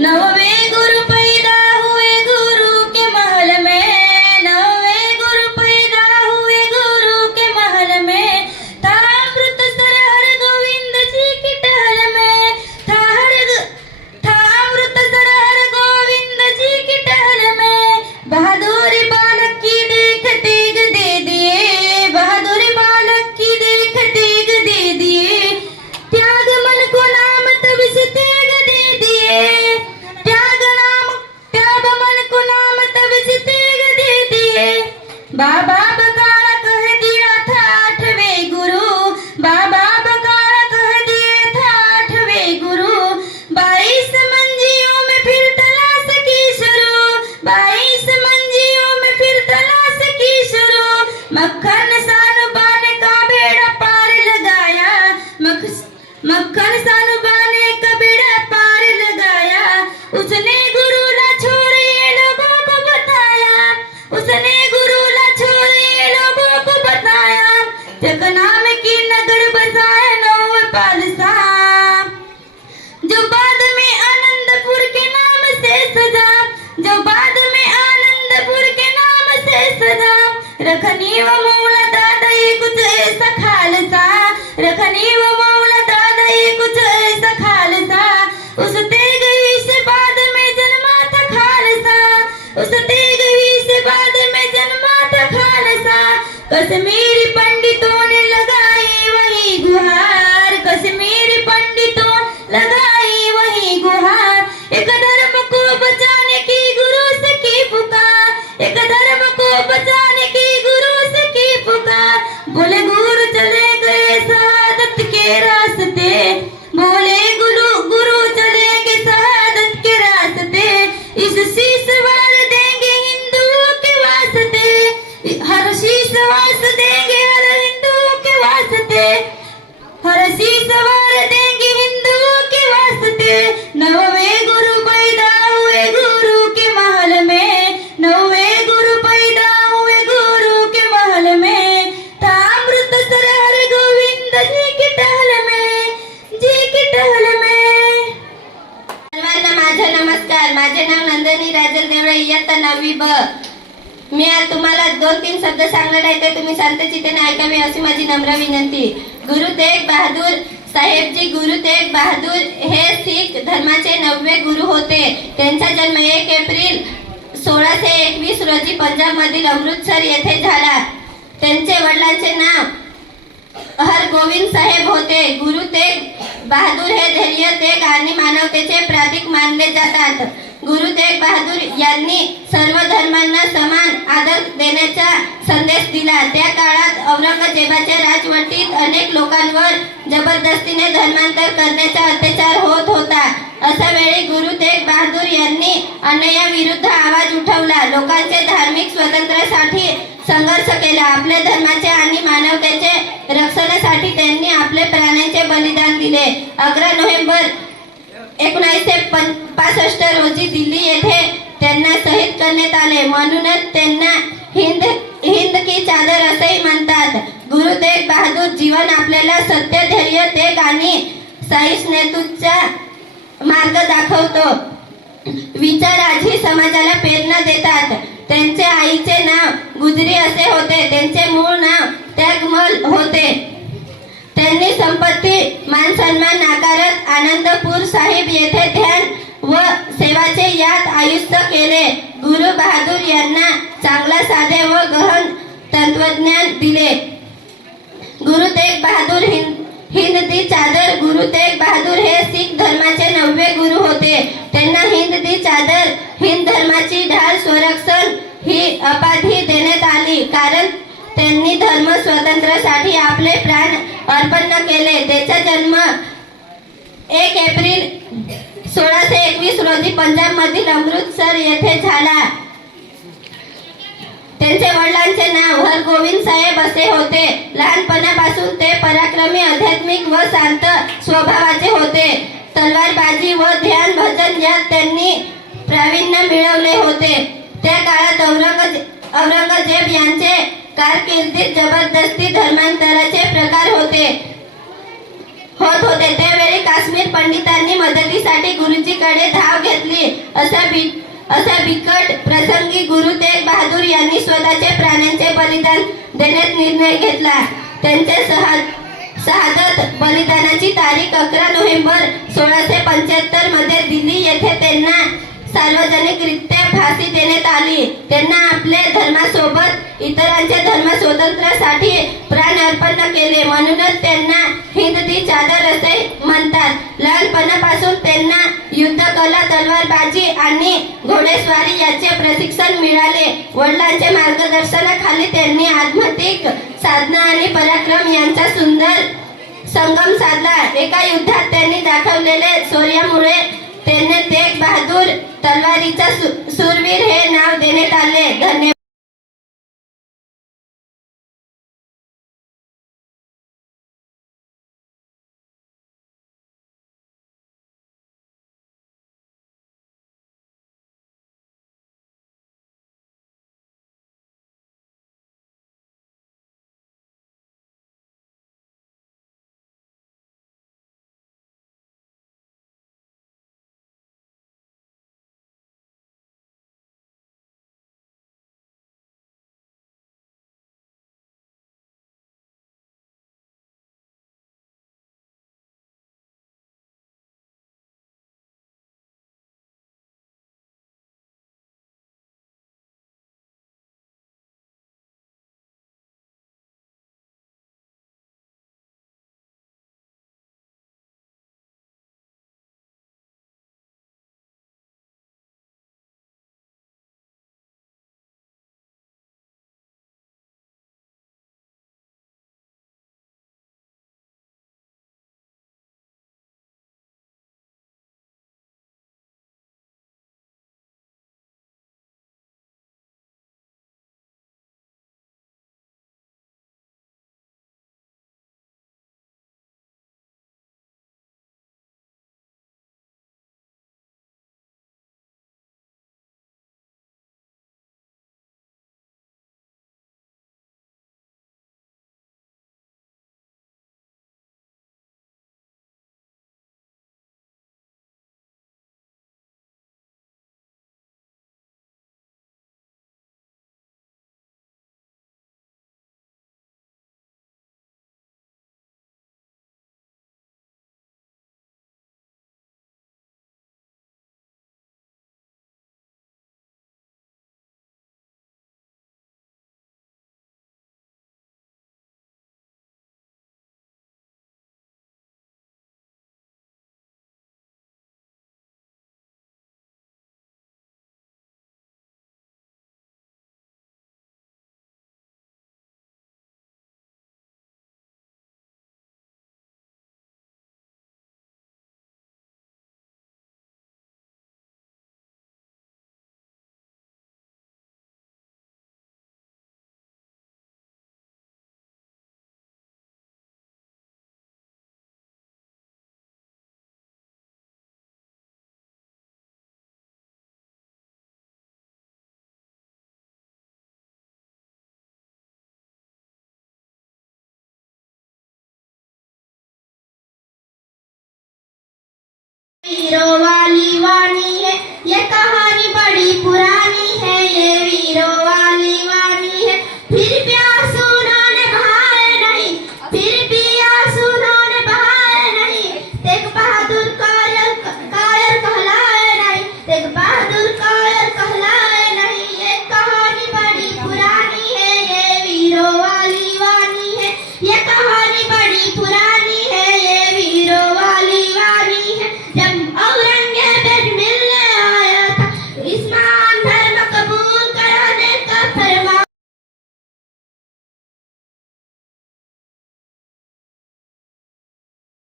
नौवे गुरु पैदा हुए गुरु के महल में, नौवे गुरु पैदा हुए गुरु के महल में, था अमृतसर हर गोविंद जी की टहल में, था अमृतसर हर गोविंद जी की टहल में। बहादुरी बालक की देख तेग दे दिए, बहादुरी बालक की देख तेग दे दिए, त्याग मन को नाम तब से तेग दे दिए, त्याग मन को नाम तब से तेग दे दिए। बाबा बकाला कह दिया था आठवें गुरु, बाबा बकाला कह दिया था आठवें गुरु, 22 मंजियों में फिर तलाश की शुरू, 22 मंजियों में फिर तलाश की शुरू। मक्खन सानुबा ने का बेड़ा पार लगाया, मक्खन सानुबा ने का बेड़ा पार लगाया, उसने गुरु ला छोड़ ये लोगों को बताया, उसने गुरु ला छोड़ ये लोगों को बताया। जगनाम की नगर बसाया नौपाल शाह, जो बाद में आनंदपुर के नाम से सजा, जो बाद में आनंदपुर के नाम से सजा। रखनी वो मौला दादा ये कुछ ऐसा खालसा, रखनी वो मौला दादा ये कुछ ऐसा खालसा, उस तेग ही से बाद में जन्मा था खालसा, उस तेग ही से बाद में जन्मा था खालसा। कश्मीरी पंडितों ने लगाई वही गुहार, कश्मीरी पंडितों लगाई वही गुहार, एक धर्म को बचाने की गुरु से की पुकार, एक धर्म को बचाने की गुरु से की पुकार। बोले गुरु चले गए शहादत के रास्ते, बोले गुरु चलेंगे शहादत के रास्ते, इस शीश वार देंगे हिंदुओं के वास्ते, हर शीश वास देंगे हर हिंदुओं के वास्ते, हर शीश वार देंगे हिंदुओं के वास्ते। नौवे गुरु पैदा हुए गुरु के महल में, नौवे गुरु पैदा हुए गुरु के महल में, था अमृतसर हर गोविंद जी की टहल में, जी की टहल में। सर्वांना माझा नमस्कार, माझे नाव नंदिनी राजल देवळे, इयत्ता 9वी ब। मी आज तुम्हाला 2-3 शब्द सांगणार आहे, ते तुम्ही शांतचित्ताने ऐकावे अशी माझी नम्र विनंती। गुरु तेग बहादूर साहेबजी, गुरु तेग बहादूर हे शीख धर्माचे 9वे गुरु होते। त्यांचा जन्म 1 एप्रिल 1621 रोजी पंजाब मधील अमृतसर येथे झाला। त्यांचे वडिलांचे नाव हरगोविंद साहेब होते। गुरु तेग बहादूर हे धैर्य, तेग आणि मानवतेचे प्रतीक मानले जातात। गुरु तेग बहादूर यांनी सर्व धर्मांना समान आदर देण्याचा संदेश दिला। त्या काळात औरंगजेबाच्या राजवटीत अनेक लोकांवर जबरदस्तीने धर्मांतर करण्याचा अत्याचार होत होता। अशा वेळी गुरु तेग बहादूर यांनी अन्यायाविरुद्ध आवाज उठवला, लोकांचे धार्मिक स्वातंत्र्यासाठी संघर्ष केला। आपल्या धर्माचे आणि मानवतेचे रक्षणासाठी त्यांनी आपले प्राणांचे बलिदान दिले। 11 नोव्हेंबर 1965 रोजी दिल्ली येथे त्यांना शहीद करण्यात आले, म्हणूनच त्यांना हिंद की चादर असेही म्हणतात। गुरु तेग बहादूर जीवन आपल्याला सत्य, धैर्य, तेग आणि सहिष्णुतेचा मार्ग दाखवतो। विचार आजही समाजाला प्रेरणा देतात। त्यांच्या आईचे नाव गुजरी असे होते, त्यांचे मूळ नाव त्यागमल होते। त्यांनी संपत्ती, मान सन्मान नाकारत आनंदपूर साहिब येथे ध्यान व सेवाचे यात आयुष्य केले। गुरु बहादूर यांना चांगला साधे व गहन तत्वज्ञान दिले। गुरु तेग बहादूर हिंद दी चादर, गुरु तेग बहादूर हे शीख धर्माचे 9वे गुरु होते। त्यांना हिंद दी चादर, हिंद धर्माची ढाल संरक्षण ही उपाधी देण्यात आली, कारण त्यांनी धर्म स्वातंत्र्यासाठी आपले प्राण अर्पण केले। त्याचा जन्म 1 एप्रिल 1621 रोजी पंजाब मधील अमृतसर येथे झाला। त्यांचे वडिलांचे नाव हरगोविंद साहेब असे होते। लहानपणापासून ते पराक्रमी, आध्यात्मिक व शांत स्वभावाचे होते। तलवारबाजी व ध्यान भजन यात त्यांनी प्रावीण्य मिळवले होते। त्या काळात औरंगजेब यांचे कारकिर्दीत जबरदस्ती धर्मांतराचे प्रकार होत होते। त्यावेळी काश्मीर पंडितांनी मदतीसाठी गुरुजीकडे धाव घेतली. अशा बिकट प्रसंगी गुरु तेग बहादूर यांनी स्वतःचे प्राणांचे बलिदान देण्यात निर्णय घेतला. त्यांचे शहादत बलिदानाची तारीख 11 नोव्हेंबर 1675 मध्ये दिल्ली येथे त्यांना सार्वजनिकरित्या फाशी देण्यात आली. त्यांना आपल्या धर्मासोबत इतरांच्या धर्म स्वातंत्र्यासाठी प्राण अर्पण केले, म्हणूनच त्यांना हिंद दी चादर असे म्हणतात. लहानपणापासून त्यांना युद्धकला, तलवारबाजी आणि घोडेस्वारी याचे प्रशिक्षण मिळाले. वडिलांच्या मार्गदर्शनाखाली त्यांनी आध्यात्मिक साधना आणि पराक्रम यांचा सुंदर संगम साधला. एका युद्धात त्यांनी दाखवलेल्या शौर्यामुळे त्यांना तेग बहादूर तलवारीचा शूरवीर हे नाव देण्यात आले. धन्यवाद. Hero